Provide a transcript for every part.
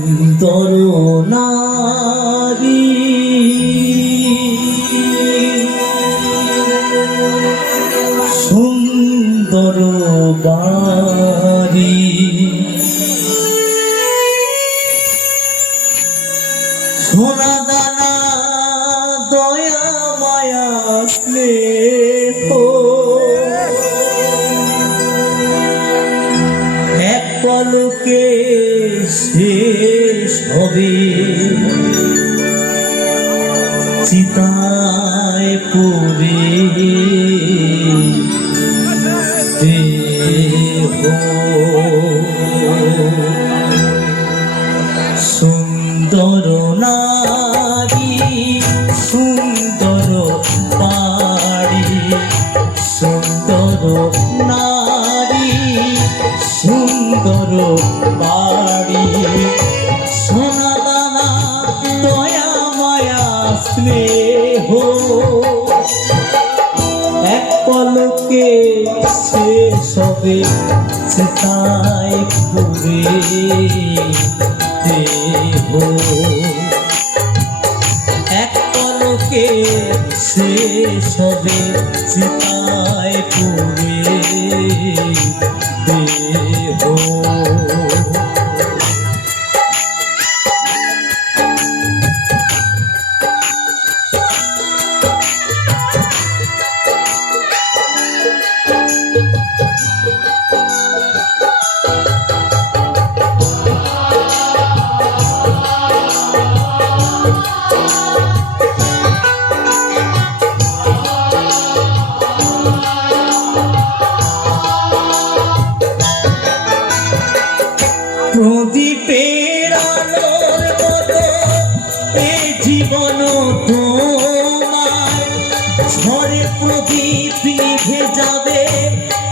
সুন্দর নারী সুন্দর বাড়ি সোনা দানা দয়া মায়া স্নেহ এক পলকে শেষ হবে চিতায় পড়ে দেহ সুন্দর নারী সুন্দর বাড়ি সুন্দর নারী সুন্দর বাড়ি সোনা দানা দয়া মায়া স্নেহ এক পলকে শেষ হবে চিতায় পড়ে দেহ এক পলকে শেষ হবে চিতায় পড়ে দেহ প্রদীপের আলোর মতো এই জীবন তোমার ঝড়ে প্রদীপ নিভে যাবে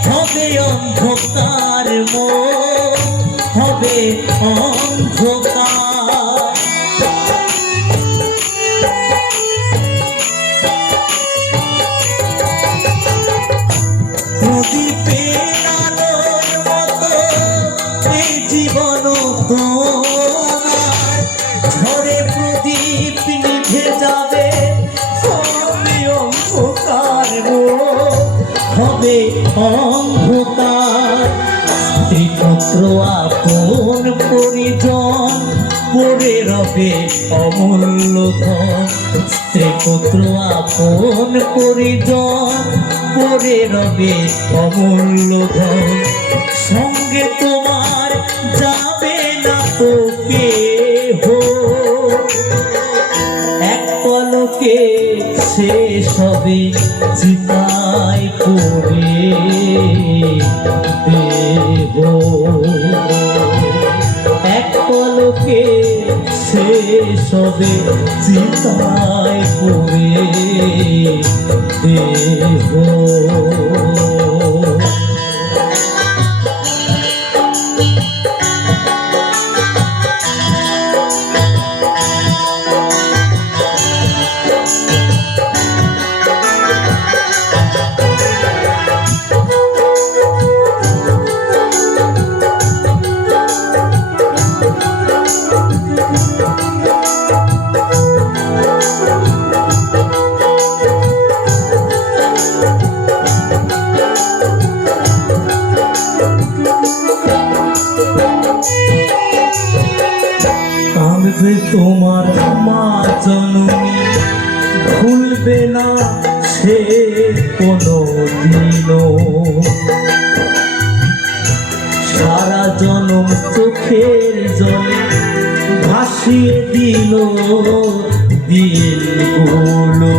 হবে অন্ধকার মন হবে অন্ধকার প্রদীপের আলোর মতো এই জীবন তোমার ঝড়ে প্রদীপ নিভে যাবে হবে অন্ধকার হবে অন্ধকার স্ত্রীপুত্র আপন পরিজন পড়ে রবে অমূল্য ধন স্ত্রীপুত্র আপন পরিজন পড়ে রবে অমূল্য ধন সঙ্গে তোমার যাবে না তো কেহ এক পলকে শেষ হবে চিতায় পড়ে দেহ এক পলকে শেষ হবে চিতায় পড়ে দেহ কাঁদবে তোমার মা জননী ভুলবে না সে কোনো দিনও সারা জনম চোখের জলে ভাসিয়ে দিল দিনগুলো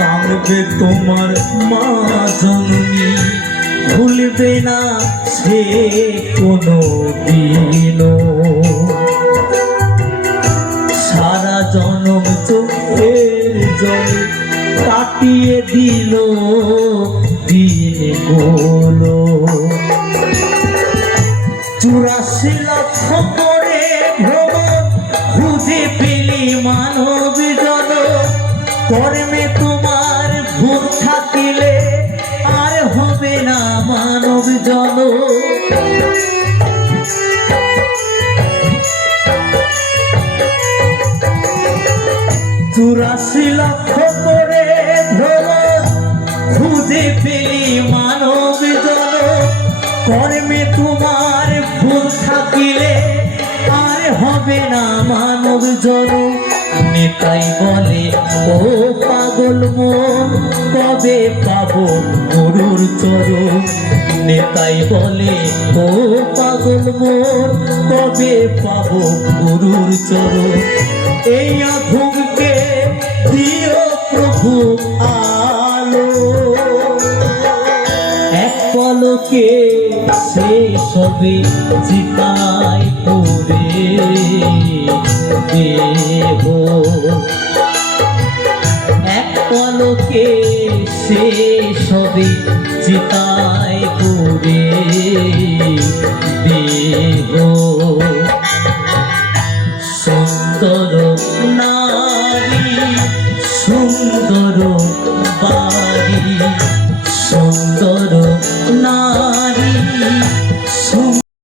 কাঁদবে তোমার মা জননী ভুলবে না সে কোনো দিনও সারা জনম চোখের জলে কাটিয়ে দিল দিনগুলো 84 লক্ষ করে ভ্রমণ খুঁজে পেলি মানব জন কর্মে তোমার লক্ষ্য করে ভ্রমণ খুঁজে পেলি মানব জন কর্মে তোমার ভুল থাকিলে আর হবে না মানব জন নেতাই বলে ও পাগল মন কবে পাবো গুরুর চরণ নেতাই বলে ও পাগল মন কবে পাবো গুরুর চরণ এই আধুমকে দিও প্রভু আলো এক পলকে শেষ হবে চিতায় পুরে দেহ এক পলকে শেষ হবে চিতায় পুরে দেহ